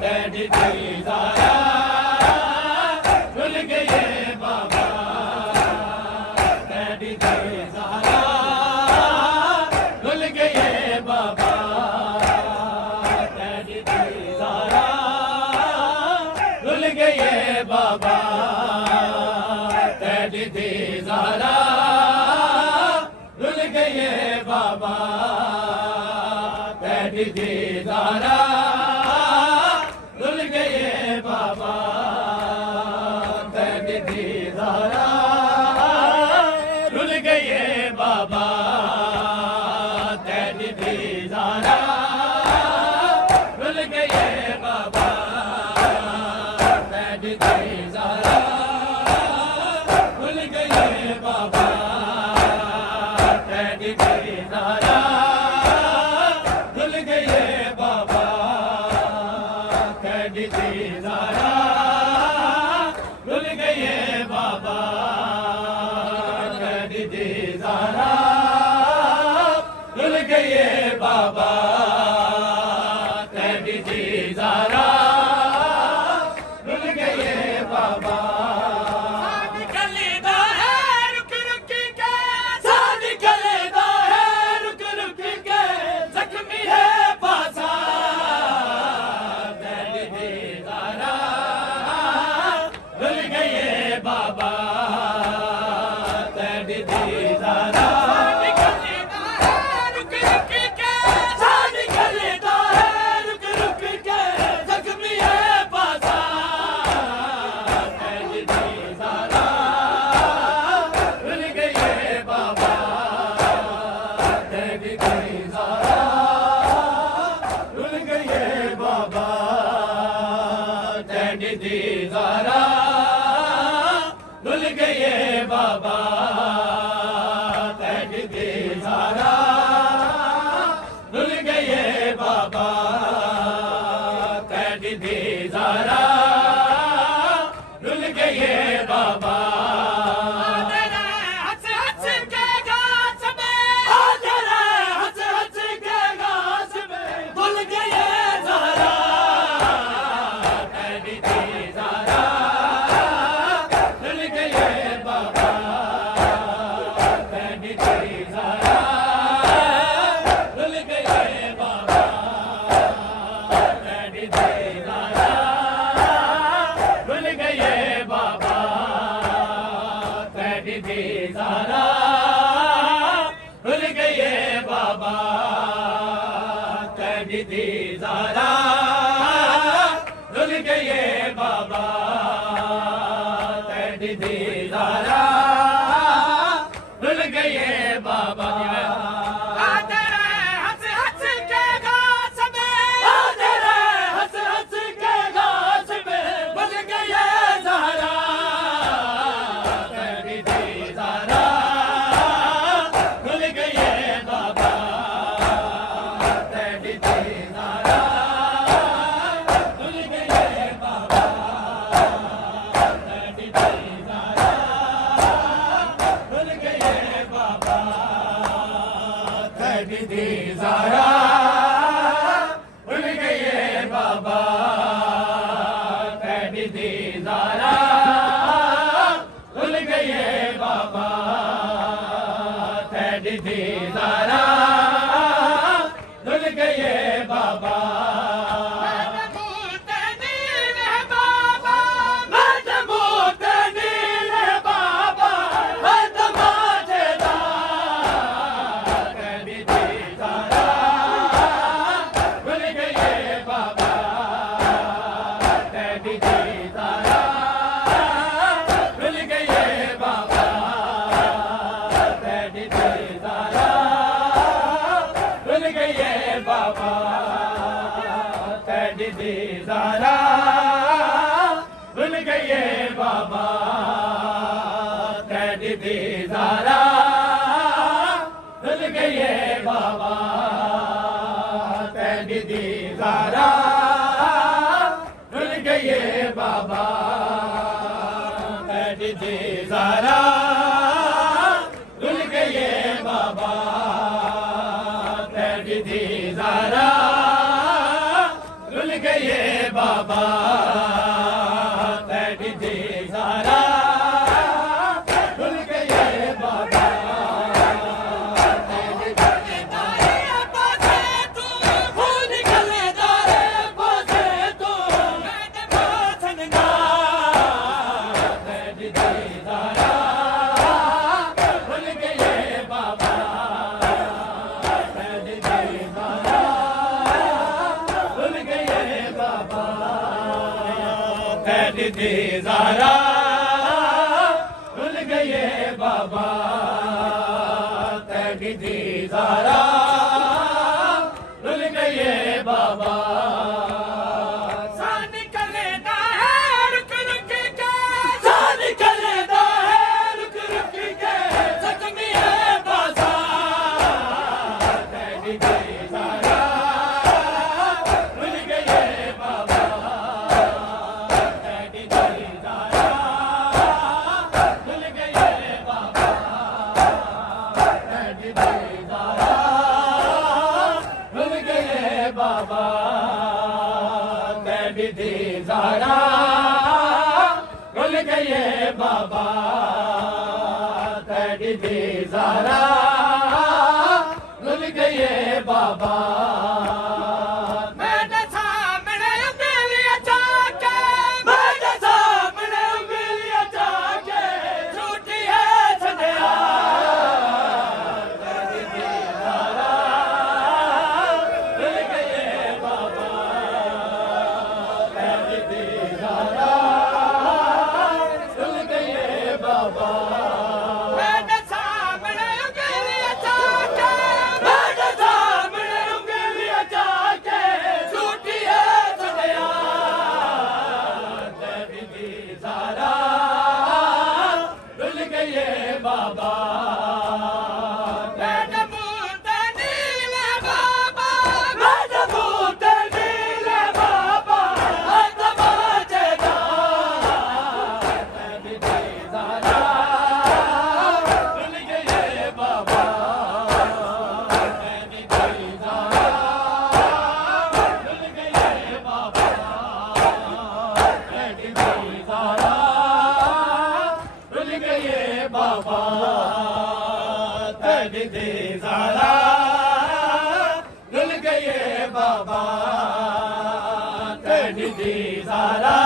तेरी दीदारा भूल गए बाबा तेरी दीदारा भूल गए बाबा तेरी दीदारा भूल गए बाबा तेरी दीदारा भूल गए बाबा तेरी दीदारा भूल गए बाबा तेरी दीदारा भूल गए बाबा तेरी दीदारा भूल गए बाबा तेरी दीदारा भूल गए बाबा तेरी दीदारा भूल गए बाबा तेरी दीदारा भूल गए बाबा तेरी दीदारा भूल गए बाबा तेरी दीदारा भूल गए बाबा निकलदा है रुक रुक के साथ निकलदा है रुक रुक के जख्मी है पासा तेरी दीदारा भूल गए बाबा तेरी दीदारा निकलदा है रुक रुक के साथ निकलदा है रुक रुक के जख्मी है पासा तेरी दीदारा भूल गए बाबा तेरी दीदारा भूल गए बाबा तेरी दीदारा भूल गए बाबा तेरी दीदारा भूल गए बाबा तेरी दीदारा भूल गए बाबा हंस हंस के घास में हंस हंस के घास में भूल गए ज़हरा तेरी दीदारा भूल गए बाबा तेरी दीदारा भूल गए बाबा तेरी दीदारा भूल गए बाबा तेरी दीदारा भूल गए बाबा तेरी दीदारा भूल गए बाबा तेरी दीदारा भूल गए बाबा हंस हंस के घास में हंस हंस के घास में भूल गए ज़हरा तेरी दीदारा भूल गए बाबा तेरी दीदारा भूल गए बाबा तेरी दीदारा भूल गए बाबा तेरी दीदारा भूल गए बाबा तेरी दीदारा भूल गए बाबा तेरी दीदारा भूल गए बाबा तेरी दीदारा भूल गए बाबा तेरी दीदारा भूल गए बाबा तेरी दीदारा भूल गए बाबा तेरी दीदारा भूल गए बाबा तेरी दीदारा भूल गए बाबा तेरी दीदारा भूल गए बाबा तेरी दीदारा भूल गए बाबा तेरी दीदारा भूल गए बाबा बाबा तेरी दीदारा भूल गए बाबा तेरी दीदारे बाजे तू भूल गए दारे बाजे तू मैंने बाथन ना तेरी दीदारा भूल गए बाबा तेरी दीदारा भूल गए बाबा तेरी दीदारा भूल गए बाबा तेरी दीदारा भूल गए बाबा सा निकलता है रुक रुक के सा निकलता है रुक रुक के जख्मी है बाजार तेरी दीदारा भूल गए बाबा तेरी दीदारा भूल गए बाबा तेरी दीदारा भूल गए बाबा तेरी दीदारा भूल गए बाबा तेरी दीदारा भूल गए बाबा मेरे सामने उंगलियां चाके मेरे सामने उंगलियां चाके झूठी है सदिया तेरी दीदारा भूल गए बाबा तेरी दीदारा भूल गए बाबा मेरे सामने उंगलियां चाके मेरे सामने उंगलियां चाके झूठी है सदिया तेरी दीदारा भूल गए बाबा मेरे मुंह ते नीले बाबा मेरे मुंह ते नीले बाबा तमाचे दा तेरी दीदारा भूल गए बाबा तेरी दीदारा भूल गए बाबा तेरी दीदारा भूल गए बाबा तेरी दीदारा भूल गए बाबा तेरी दीदारा